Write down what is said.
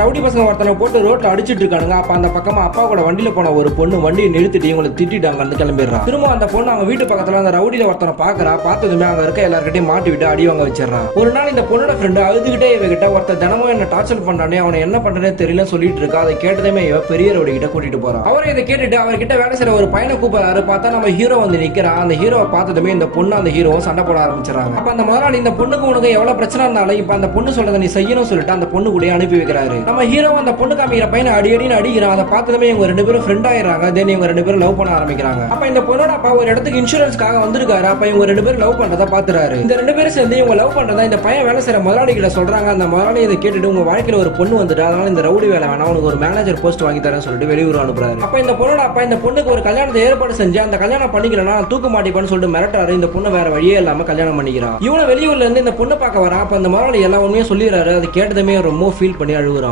Rowdy பசங்க ஒருத்தனை போட்டு ரோட்ல அடிச்சிட்டு இருக்கானுங்க. அப்ப அந்த பக்கமா அப்பா கூட வண்டியில போன ஒரு பொண்ணு வண்டியை நிறுத்திட்டு இவங்களை திட்டாங்க கிளம்பிடுறா. திரும்ப அந்த பொண்ணு அவங்க வீட்டு பக்கத்துல அந்த ரவுடியில ஒருத்தனை பாக்குறா. பார்த்ததுமே அங்க இருக்க எல்லார்கிட்டையும் மாட்டி விட்டு அடி வாங்க வச்சிடறான். ஒரு நாள் இந்த பொண்ணோட ஃப்ரெண்டு அழுதுகிட்டே இவகிட்ட ஒருத்தர் தினமும் என்ன டார்ச்சர் பண்றானே, அவனை என்ன பண்றேன்னு தெரியல சொல்லிட்டு இருக்கா. அதை கேட்டதுமே இவ பெரிய ரவுடி கிட்ட கூட்டிட்டு போறான். அவரை இதை கேட்டுட்டு அவர்கிட்ட வேலை செய்யற ஒரு பையனை கூப்பிடுறாரு. பார்த்தா நம்ம ஹீரோ வந்து நிக்கிறான். அந்த ஹீரோவை பார்த்ததுமே இந்த பொண்ணு அந்த ஹீரோவும் சண்டை போட ஆரம்பிச்சிடறாங்க. அப்ப அந்த முதலாளி இந்த பொண்ணுக்கு உனக்கு எவ்வளவு பிரச்சனை இருந்தாலும் இப்ப அந்த பொண்ணு சொல்றதை நீ செய்யணும் சொல்லிட்டு அந்த பொண்ணு கூட அனுப்பி வைக்கிறாரு. நம்ம ஹீரோ அந்த பொண்ணு காமிக்கிற பையனை அடிக்கடி அடிக்கிறான். அதை பார்த்ததுமே இவங்க ரெண்டு பேரும் ஃப்ரெண்ட் ஆயிடுறாங்க. தென் இவங்க ரெண்டு பேரும் லவ் பண்ண ஆரம்பிக்கிறாங்க. அப்ப இந்த பொண்ணோட அப்பா ஒரு இடத்துக்கு இன்சூரன்ஸ்க்காக வந்திருக்காரு. அப்ப இவங்க ரெண்டு பேரும் லவ் பண்றதை பாத்துறாரு. இந்த ரெண்டு பேரும் சேர்ந்து இவங்க லவ் பண்றதா இந்த பையன் வேலை செய்யற முதலாளி கிட்ட சொல்றாங்க. அந்த முதலாளி இதை கேட்டுட்டு உங்க வாழ்க்கையில ஒரு பொண்ணு வந்துட்டு அதனால இந்த ரவுடி வேலை வேணா உனக்கு ஒரு மேனேஜர் போஸ்ட் வாங்கி தரேன்னு சொல்லிட்டு வெளியூர் அனுப்புறாரு. அப்ப இந்த பொண்ணோட அப்பா இந்த பொண்ணுக்கு ஒரு கல்யாணத்தை ஏற்பாடு செஞ்சு அந்த கல்யாணம் பண்ணிக்கலன்னா தூக்கு மாட்டிப்பான்னு சொல்லிட்டு மிரட்டாரு. இந்த பொண்ணு வேற வழியே இல்லாம கல்யாணம் பண்ணிக்கிறான். இவனை வெளியூர்ல இருந்து இந்த பொண்ணு பார்க்க வரான். அப்ப அந்த முதலாளி எல்லா உண்மையும் சொல்லிடுறாரு. அது கேட்டதுமே ரொம்ப ஃபீல் பண்ணி அழுகுறான்.